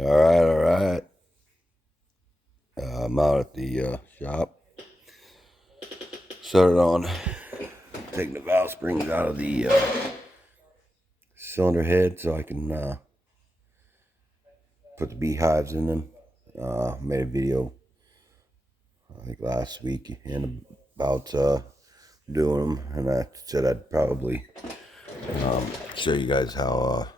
All right. I'm out at the shop. Started on taking the valve springs out of the cylinder head so I can put the beehives in them. Made a video, I think last week, and about doing them, and I said I'd probably show you guys how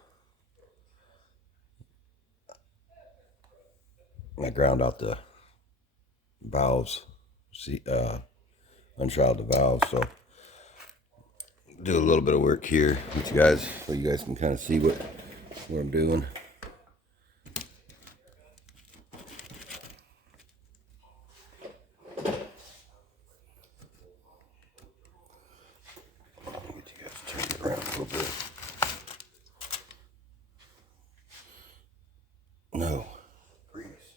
I ground out the valves, unshroud the valves. So do a little bit of work here with you guys so you guys can kind of see what I'm doing. I'll get you guys turned around a little bit. No. Freeze.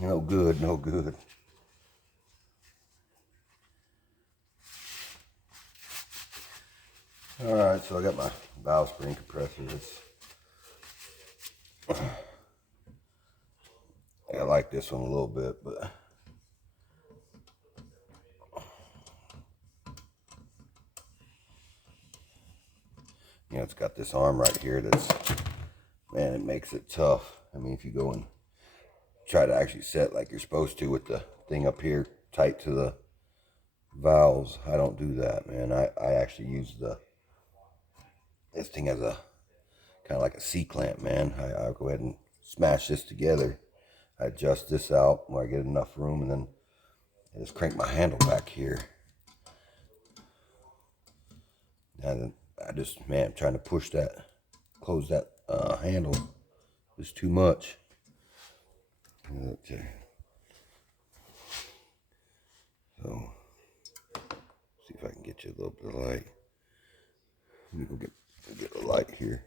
No good, no good. Alright, so I got my valve spring compressor. I like this one a little bit, but you know, it's got this arm right here that's, man, it makes it tough. I mean, if you go and try to actually set like you're supposed to with the thing up here tight to the valves, I don't do that, man. I actually use this thing as a kind of like a C-clamp, man. I'll go ahead and smash this together. I adjust this out where I get enough room, and then I just crank my handle back here. And then I just, man, trying to push that, close that handle is too much. Okay. So, see if I can get you a little bit of light. Let me go get the light here.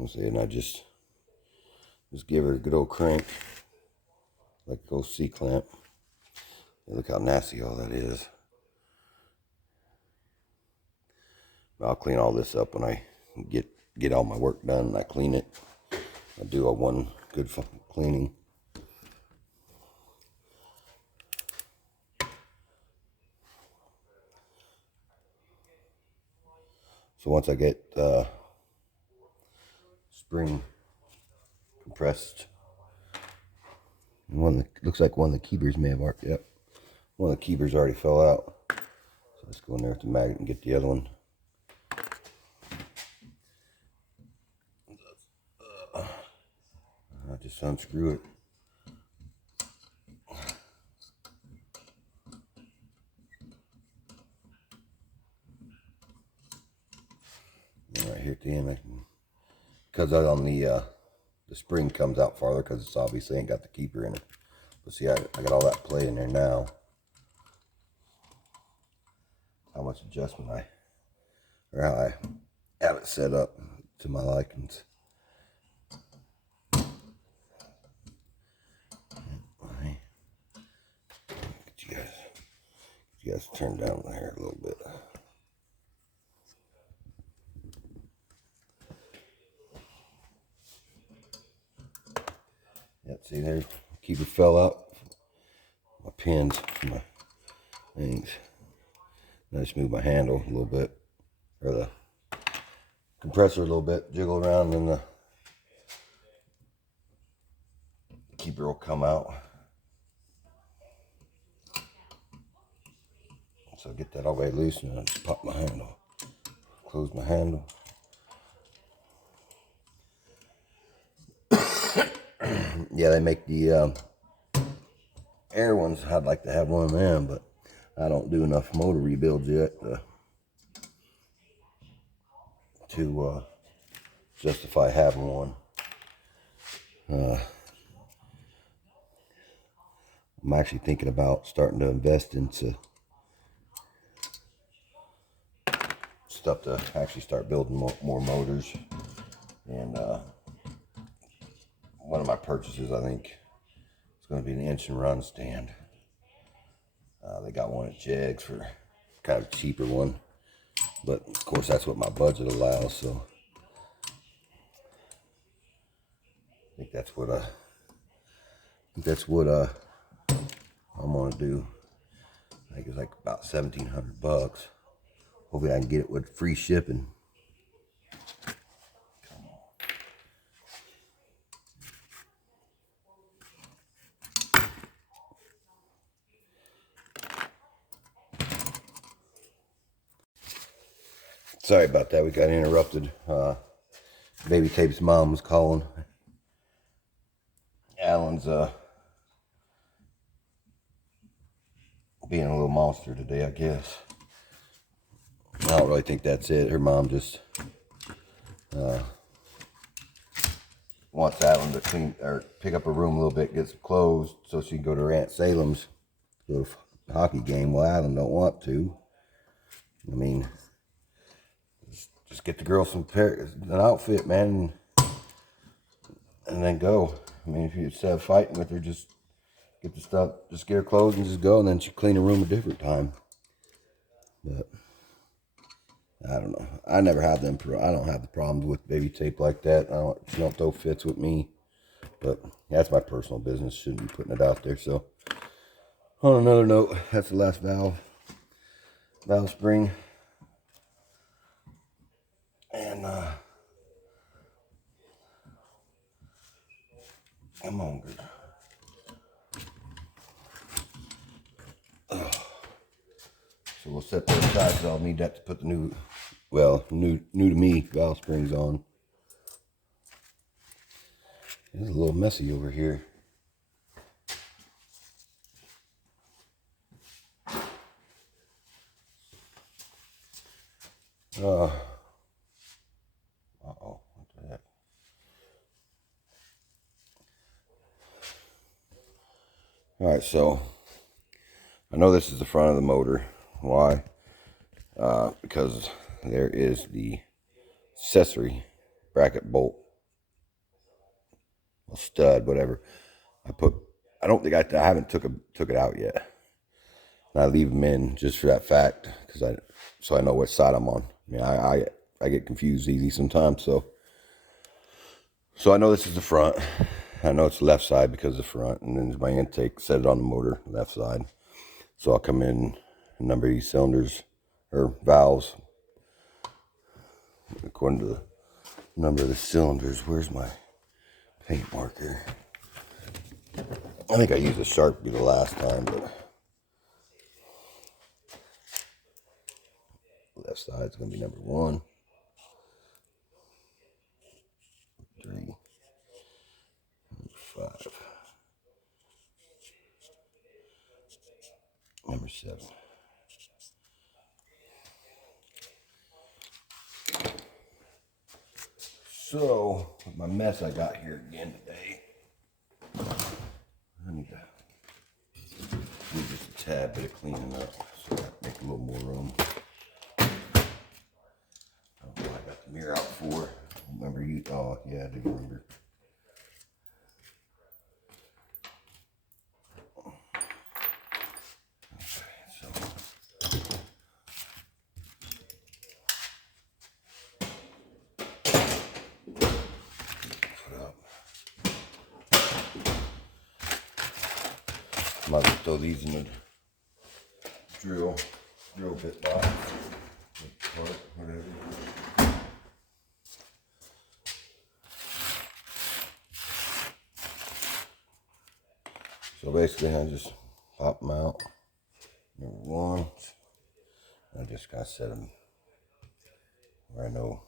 I'm saying I just give her a good old crank, like a old C-clamp. Look how nasty all that is. I'll clean all this up when I get all my work done and I clean it. I do a one good cleaning. So once I get spring compressed, looks like one of the keepers may have already, yep, one of the keepers already fell out. So let's go in there with the magnet and get the other one. I just unscrew it. And right here at the end, because on the spring comes out farther because it's obviously ain't got the keeper in it. But see, I got all that play in there now. How much adjustment how I have it set up to my likings. Get you guys turn down the hair a little bit. Yep, see there, keeper fell out. My pins, my things. I just move my handle a little bit, or the compressor a little bit, jiggle around, and then the keeper will come out. So get that all the way loose, and I just pop my handle, close my handle. Yeah, they make the air ones. I'd like to have one of them, but I don't do enough motor rebuilds yet to justify having one. I'm actually thinking about starting to invest into stuff to actually start building more motors. And one of my purchases, I think, is going to be an inch and run stand. They got one at Jegs for kind of a cheaper one, but of course that's what my budget allows. So I think that's what I'm gonna do. I think it's like about $1,700. Hopefully I can get it with free shipping. Sorry about that. We got interrupted. Baby Tape's mom was calling. Alan's being a little monster today, I guess. I don't really think that's it. Her mom just wants Alan to clean or pick up her room a little bit, get some clothes, so she can go to her Aunt Salem's little hockey game. Well, Alan don't want to. I mean, just get the girl an outfit, man, and then go. I mean, if you instead of fighting with her, just get the stuff, just get her clothes and just go, and then she clean her room a different time. But I don't know. I never have them. I don't have the problems with Baby Tape like that. She don't throw fits with me. But that's my personal business. Shouldn't be putting it out there. So on another note, that's the last valve spring. And I'm hungry. So we'll set that aside because I'll need that to put the new to me valve springs on. It's a little messy over here. Uh-oh. What the heck? Alright, so I know this is the front of the motor. Why? Because there is the accessory bracket bolt, a stud, whatever. I don't think I haven't took it out yet. And I leave them in just for that fact, so I know which side I'm on. I mean, I get confused easy sometimes, so I know this is the front. I know it's left side because of the front, and then my intake, set it on the motor, left side. So I'll come in and number these cylinders or valves according to the number of the cylinders. Where's my paint marker? I think I used a Sharpie the last time, but left side's gonna be number 1, 3, 5, number 7. So, with my mess I got here again today, I need to do just a tad bit of cleaning up so I make a little more room. I don't know what I got the mirror out for. Remember you? Oh, yeah, I do remember. Might as well throw these in the drill bit box, whatever. So basically, I just pop them out. Number 1, I just gotta set them where I know.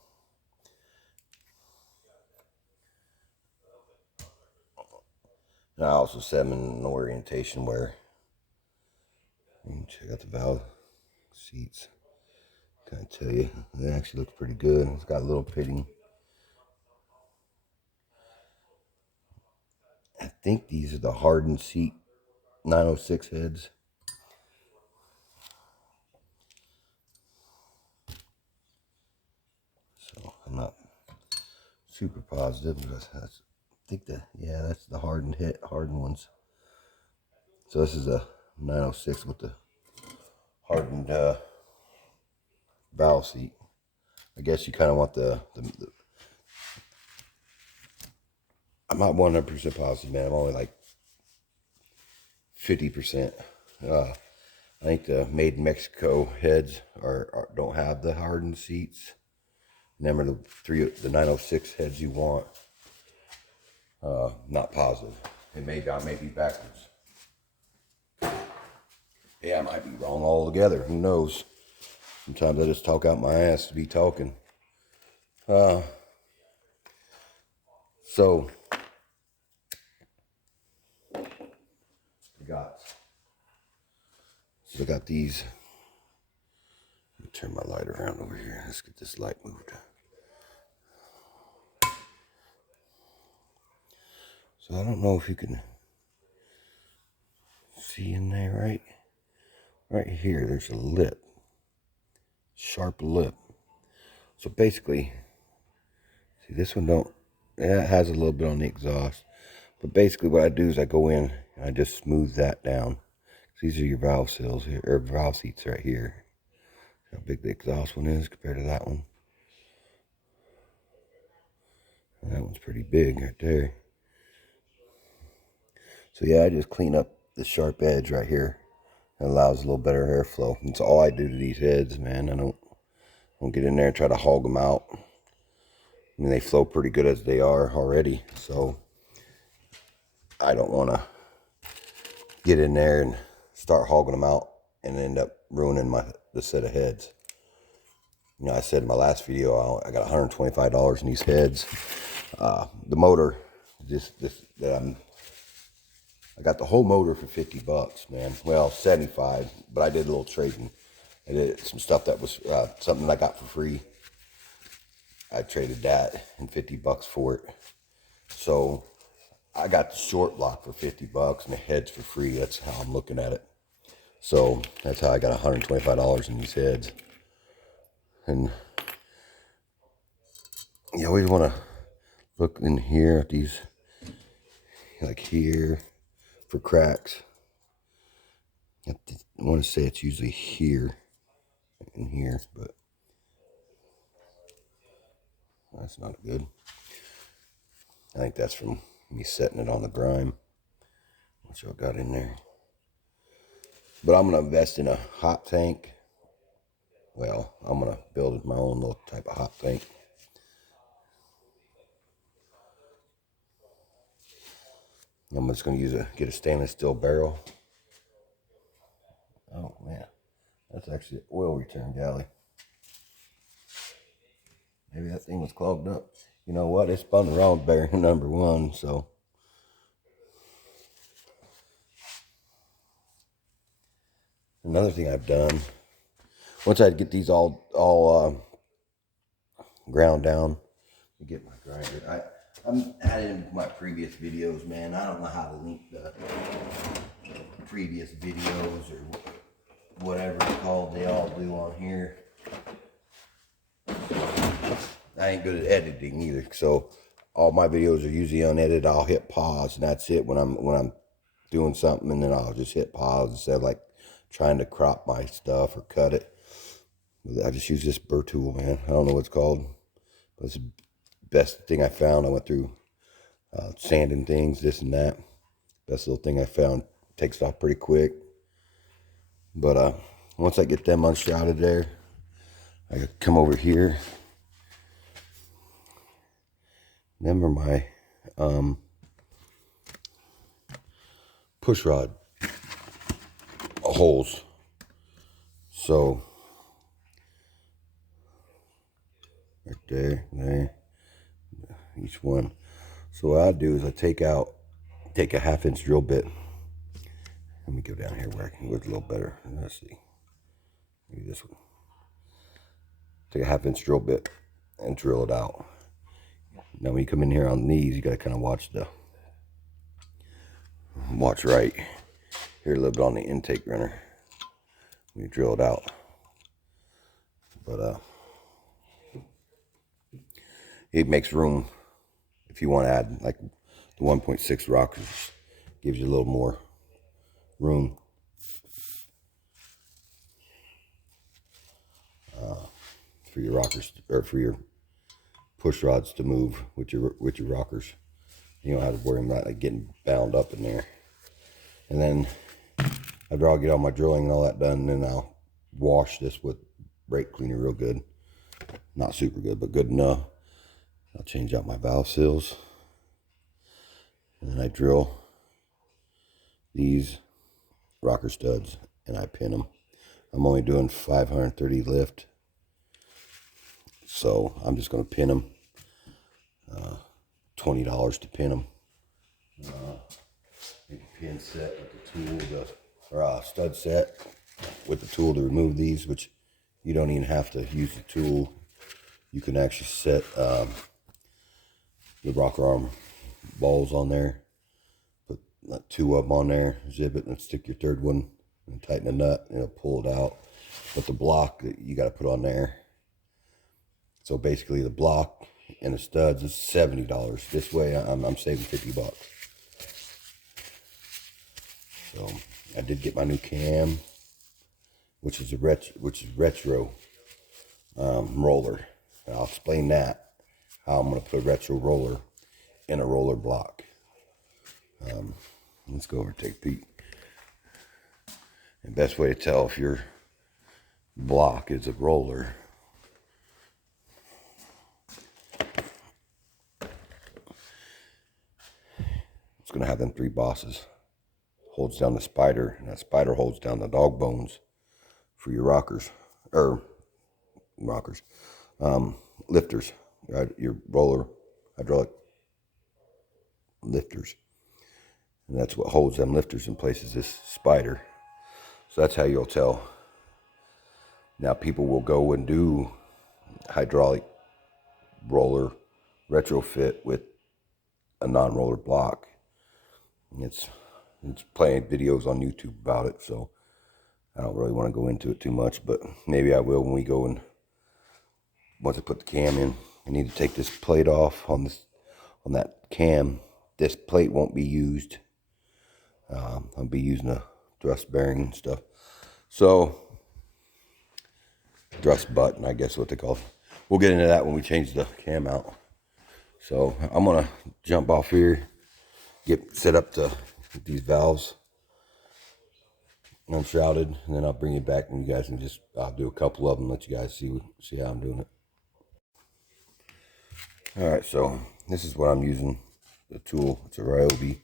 And I also set them in an orientation where you can check out the valve seats. Can I tell you, it actually looks pretty good. It's got a little pitting. I think these are the hardened seat 906 heads. So I'm not super positive, but I think that's the hardened ones. So this is a 906 with the hardened valve seat. I guess you kind of want the I'm not 100% positive, man. I'm only like 50%. I think the Made in Mexico heads don't have the hardened seats. Remember the 906 heads you want. Not positive. I may be backwards. Yeah, I might be wrong altogether. Who knows? Sometimes I just talk out my ass to be talking. So I got these. Let me turn my light around over here. Let's get this light moved. So I don't know if you can see in there, right here. There's a lip, sharp lip. So basically, see this one don't. Yeah, it has a little bit on the exhaust, but basically what I do is I go in and I just smooth that down. These are your valve seals here, or valve seats right here. See how big the exhaust one is compared to that one. And that one's pretty big right there. So yeah, I just clean up the sharp edge right here. It allows a little better airflow. That's all I do to these heads, man. I don't get in there and try to hog them out. I mean, they flow pretty good as they are already, so I don't want to get in there and start hogging them out and end up ruining the set of heads. You know, I said in my last video, I got $125 in these heads. The motor, I got the whole motor for $50, man. Well, 75, but I did a little trading. I did some stuff that was something I got for free. I traded that and $50 for it. So I got the short block for $50 and the heads for free. That's how I'm looking at it. So that's how I got $125 in these heads. And you always want to look in here at these, like here, for cracks. I want to say it's usually here and here, but that's not good. I think that's from me setting it on the grime. What y'all got in there? But I'm going to invest in a hot tank. Well, I'm going to build my own little type of hot tank. I'm just going to get a stainless steel barrel. Oh, man. That's actually an oil return galley. Maybe that thing was clogged up. You know what? It spun the wrong bearing number one, so. Another thing I've done, once I get these all ground down, to get my grinder. I'm adding my previous videos, man. I don't know how to link the previous videos or whatever it's called they all do on here. I ain't good at editing either, so all my videos are usually unedited. I'll hit pause and that's it when I'm doing something, and then I'll just hit pause instead of like trying to crop my stuff or cut it. I just use this burr tool, man. I don't know what it's called, but it's the best thing I found. I went through sanding things, this and that. Best little thing I found. Takes it off pretty quick. But once I get them unshrouded there, I come over here. Them are my push rod holes. So right there, each one. So what I do is I take a 1/2-inch drill bit. Let me go down here where I can look a little better. Let's see. Maybe this one. Take a 1/2-inch drill bit and drill it out. Now when you come in here on these, you gotta kind of watch right. Here a little bit on the intake runner when you drill it out. But it makes room if you want to add, like the 1.6 rockers gives you a little more room. for your rockers, or for your push rods to move with your rockers. You don't have to worry about like getting bound up in there. And then after I'll get all my drilling and all that done, then I'll wash this with brake cleaner real good. Not super good, but good enough. I'll change out my valve seals. And then I drill these rocker studs and I pin them. I'm only doing 530 lift, so I'm just going to pin them. $20 to pin them. Pin set with the tool, or stud set with the tool to remove these, which you don't even have to use the tool. You can actually set the rocker arm balls on there, put 2 of them on there, zip it, and stick your 3rd one and tighten the nut, and it'll pull it out. But the block that you got to put on there, so basically the block and the studs is $70. This way I'm saving $50. So I did get my new cam, which is retro roller. And I'll explain that, how I'm going to put a retro roller in a roller block. Let's go over and take a peek. The best way to tell if your block is a roller, it's going to have them 3 bosses. Holds down the spider, and that spider holds down the dog bones for your lifters, right? Your roller hydraulic lifters, and that's what holds them lifters in place, is this spider. So that's how you'll tell. Now people will go and do hydraulic roller retrofit with a non-roller block. It's playing videos on YouTube about it, so I don't really want to go into it too much, but maybe I will when we go, and once I put the cam in. I need to take this plate off on that cam. This plate won't be used. I'll be using a thrust bearing and stuff. So, thrust button, I guess what they call it. We'll get into that when we change the cam out. So I'm gonna jump off here, get set up to these valves unshrouded, and then I'll bring you back, and you guys can I'll do a couple of them, let you guys see how I'm doing it. Alright, so this is what I'm using, the tool. It's a Ryobi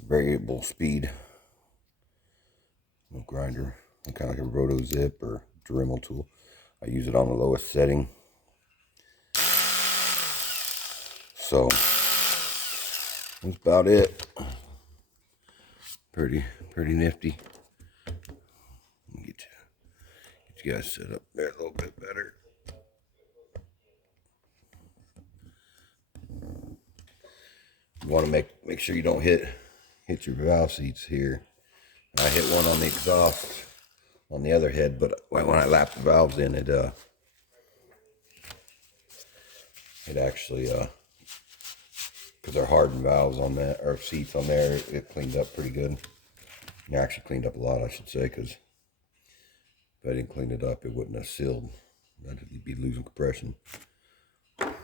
variable speed grinder, kind of like a roto zip or Dremel tool. I use it on the lowest setting. So that's about it. Pretty nifty. Let me get you guys set up there a little bit better. You want to make sure you don't hit your valve seats here. I hit one on the exhaust on the other head, but when I lap the valves in, it actually, because they're hardened valves on that, or seats on there, it cleaned up pretty good. It actually cleaned up a lot, I should say, because if I didn't clean it up, it wouldn't have sealed. I'd be losing compression. So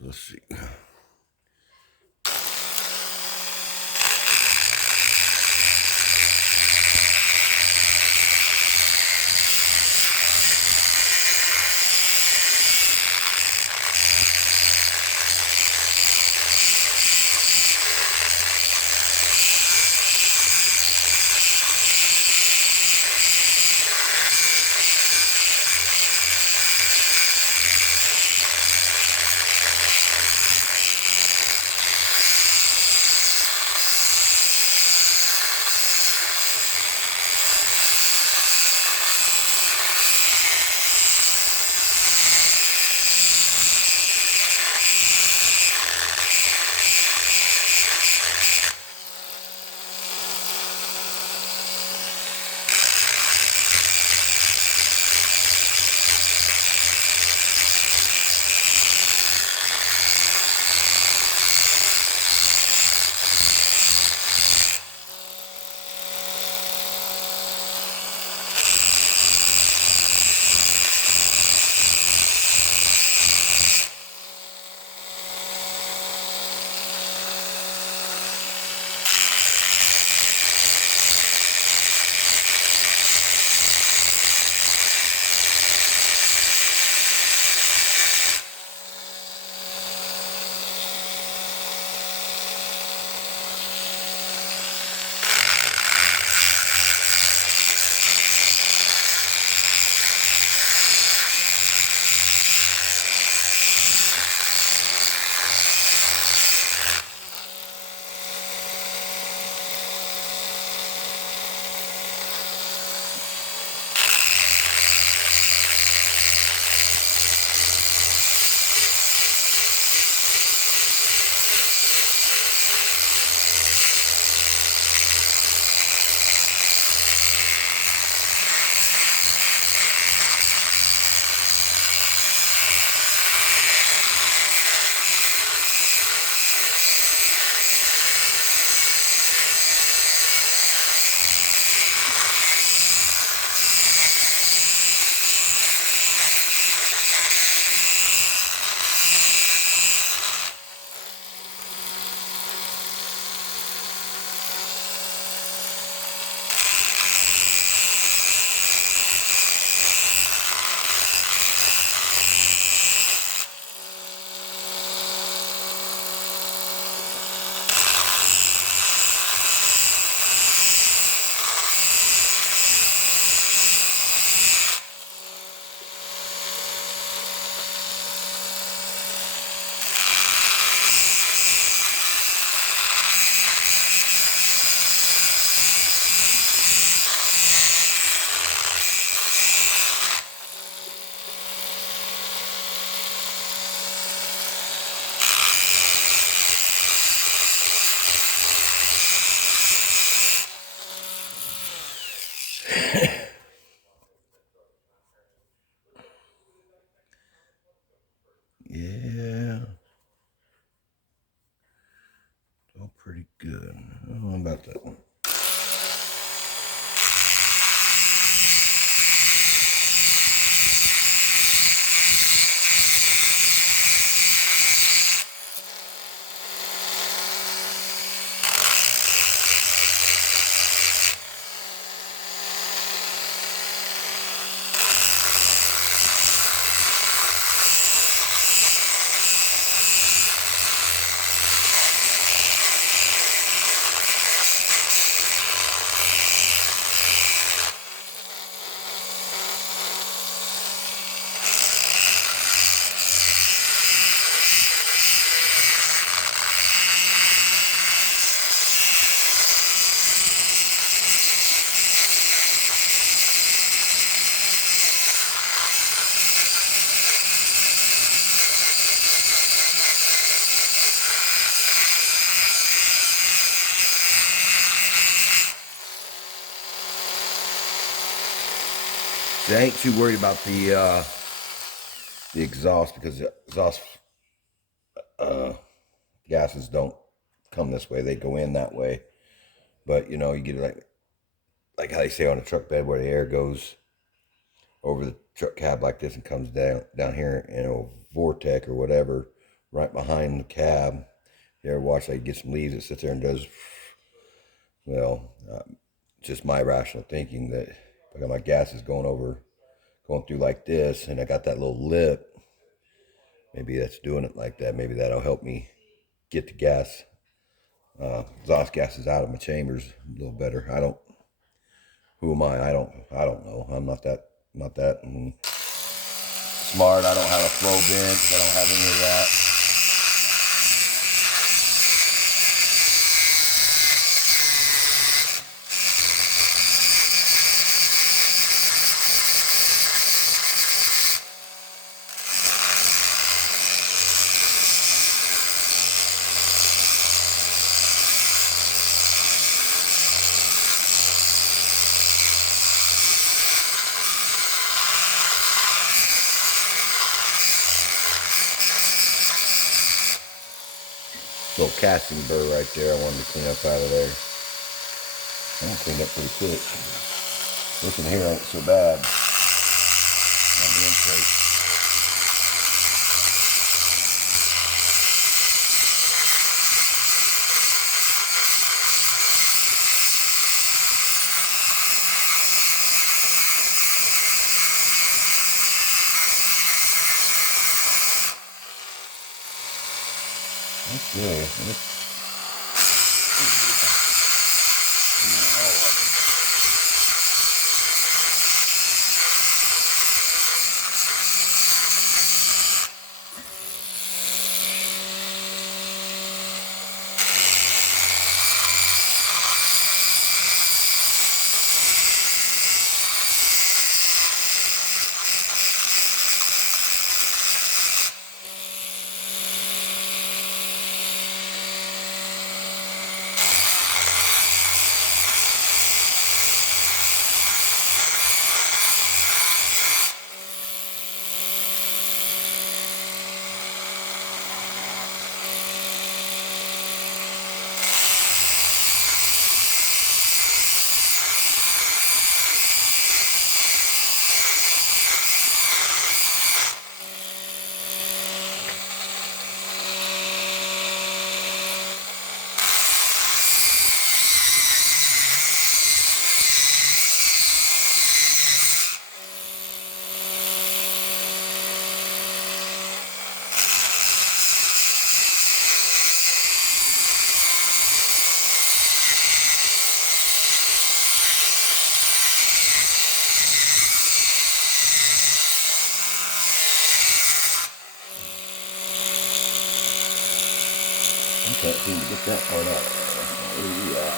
let's see. Yeah. It's all pretty good. I don't know about that one. I ain't too worried about the exhaust, because the exhaust gases don't come this way; they go in that way. But you know, you get like how they say on a truck bed, where the air goes over the truck cab like this and comes down here in a vortec or whatever, right behind the cab. You ever watch, like, get some leaves that sits there and does, well, just my rational thinking that I got my gases going through like this, and I got that little lip. Maybe that's doing it like that. Maybe that'll help me get the exhaust gases out of my chambers a little better. Who am I? I don't know. I'm not that smart. I don't have a flow bench. I don't have any of that. Little casting burr right there. I wanted to clean up out of there. I cleaned up pretty quick. This in here ain't so bad. On the intake. That's good. I can't seem to get that part out. Where are you at?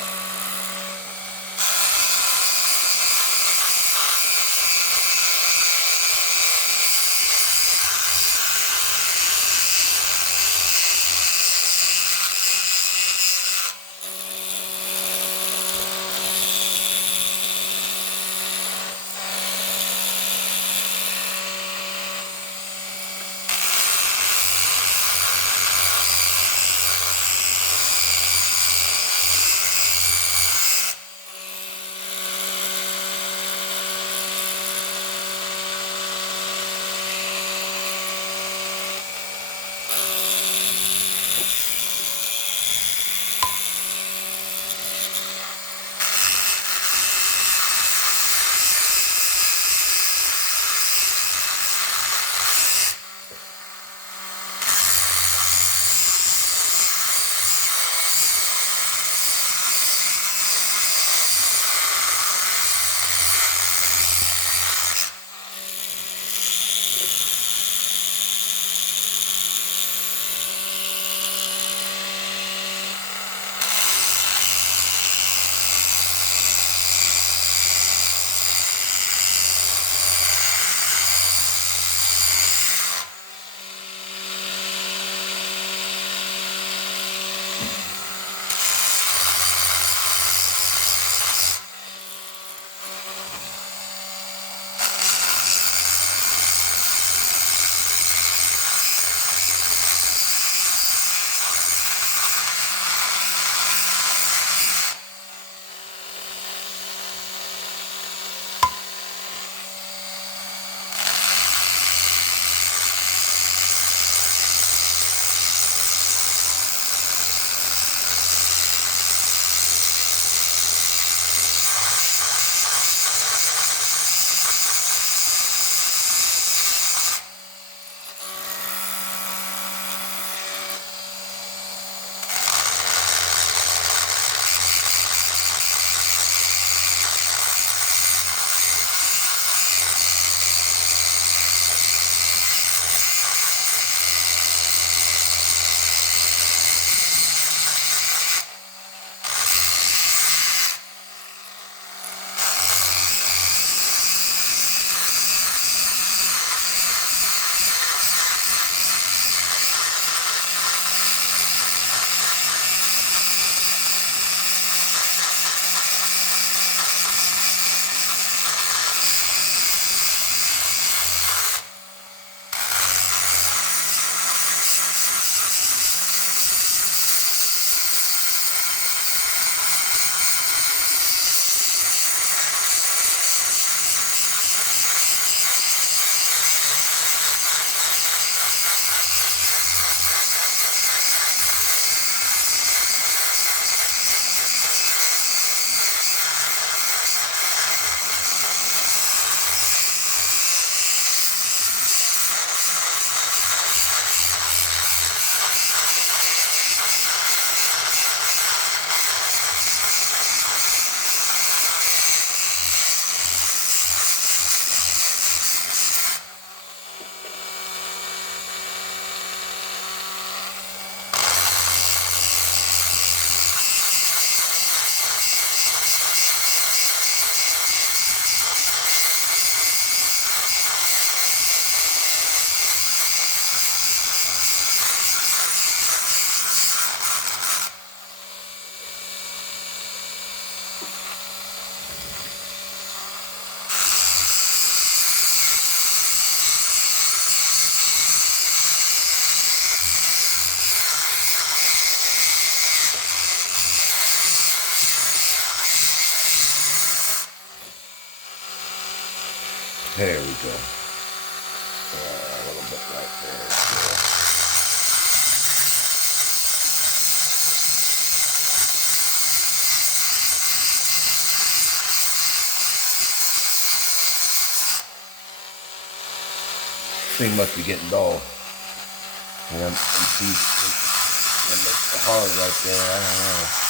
There we go. A little bit right there. Thing must be getting dull. And I'm see the hard right there. I don't know.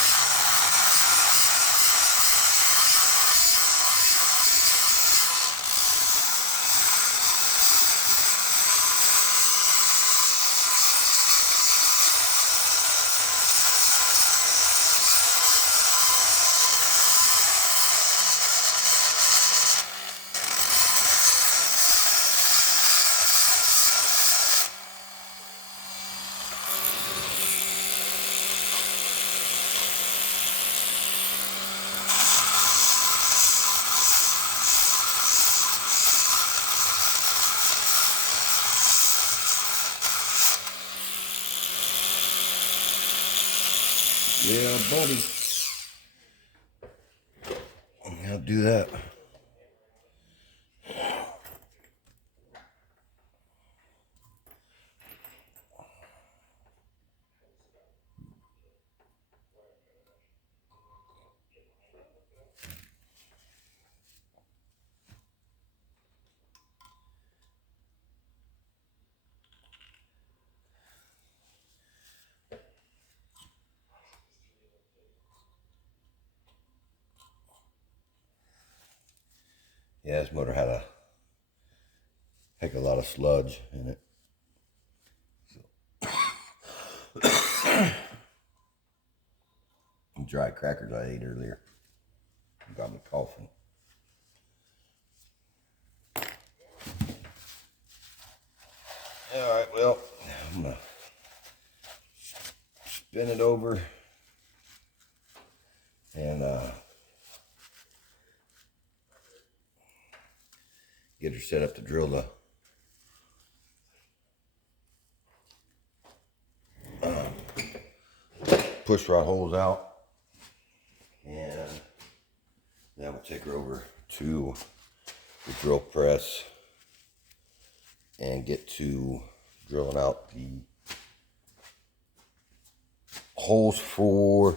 Yeah, buddy. I'll do that. Yeah, this motor had a heck of a lot of sludge in it. Dry crackers I ate earlier got me coughing. All right, well, I'm gonna spin it over and get her set up to drill the push rod holes out, and then we'll take her over to the drill press and get to drilling out the holes for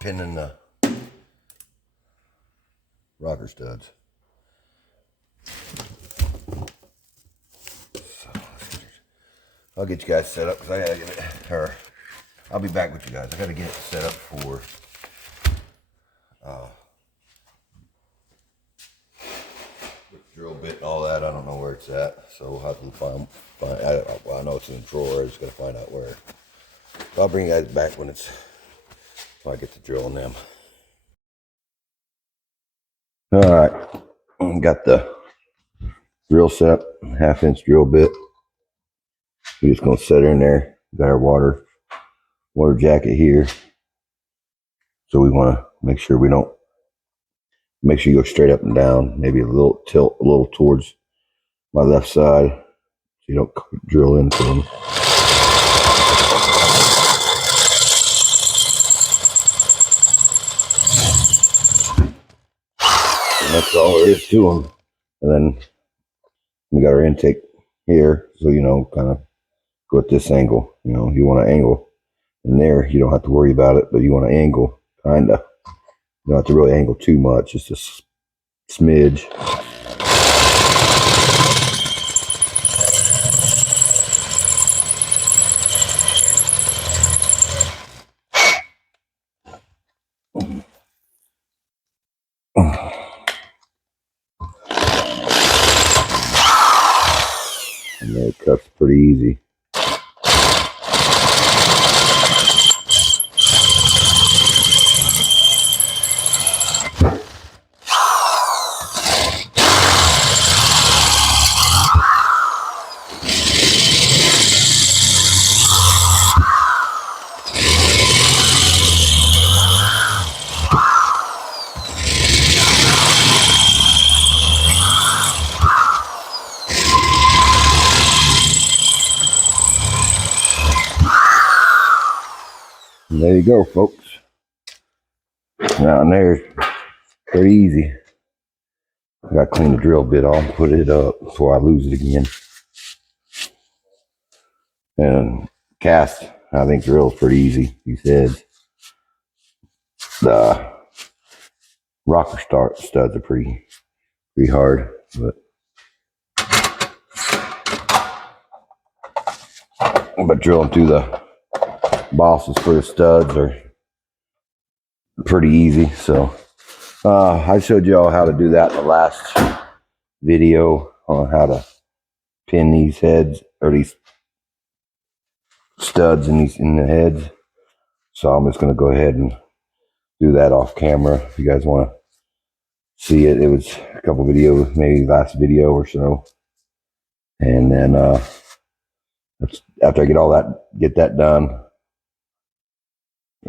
pinning the rocker studs. So I'll get you guys set up because I gotta get it, or I'll be back with you guys. I gotta get it set up for drill bit and all that. I don't know where it's at, so we'll have to find I know it's in the drawer. I just gotta find out where. So I'll bring you guys back when I get to drilling them. All right, got the drill set, 1/2-inch drill bit. We're just gonna set her in there. Got our water jacket here, so we want to make sure you go straight up and down, maybe a little tilt a little towards my left side, so you don't drill into them. And that's all there is to them. And then we got our intake here, so kind of go at this angle. You want to angle in there. You don't have to worry about it, but you want to angle kind of. You don't have to really angle too much, just a smidge. And then it cuts pretty easy. And there you go, folks. Down there, pretty easy. I gotta clean the drill bit off and put it up before I lose it again. And cast, I think drill's pretty easy. These heads. The rocker studs are pretty hard, but drilling through the bosses for the studs are pretty easy. So I showed you all how to do that in the last video on how to pin these heads or these studs in the heads. So I'm just going to go ahead and do that off camera. If you guys want to see it, it was a couple videos, maybe last video or so. And then after I get that done,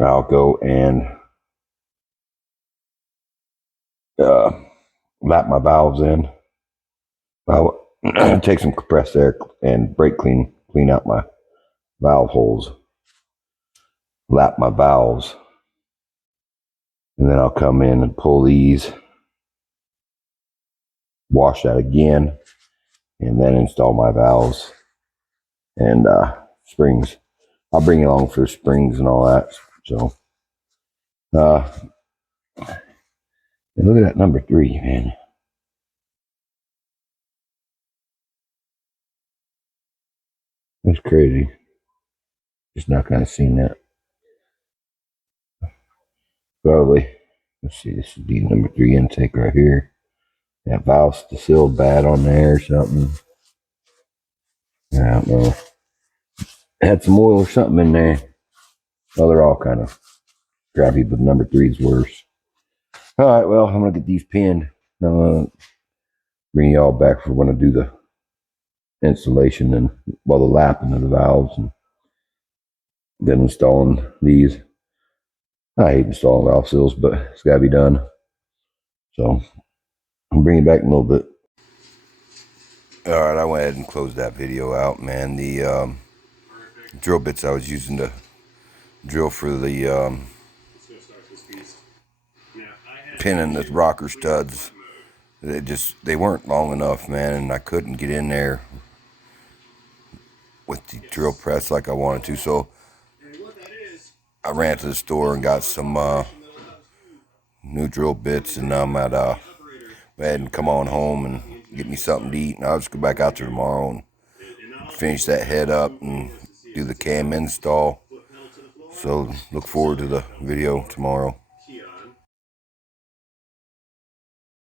I'll go and lap my valves in. I'll take some compressed air and brake clean out my valve holes, lap my valves, and then I'll come in and pull these, wash that again, and then install my valves and springs. I'll bring you along for springs and all that. So and look at that number 3, man. That's crazy. Just not kind of seen that. Probably. Let's see, this would be number 3 intake right here. That valve's still sealed bad on there or something. I don't know. Had some oil or something in there. Well, they're all kind of crappy, but number 3 is worse. All right, well, I'm going to get these pinned. Bring you all back for when I do the installation and the lapping of the valves and then installing these. I hate installing valve seals, but it's got to be done. So I'll bring you back in a little bit. All right, I went ahead and closed that video out, man. The drill bits I was using to drill for the pinning the rocker studs, they weren't long enough, man, and I couldn't get in there with the drill press like I wanted to. So I ran to the store and got some new drill bits, and I'm at go ahead and come on home and get me something to eat, and I'll just go back out there tomorrow and finish that head up and do the cam install. So look forward to the video tomorrow.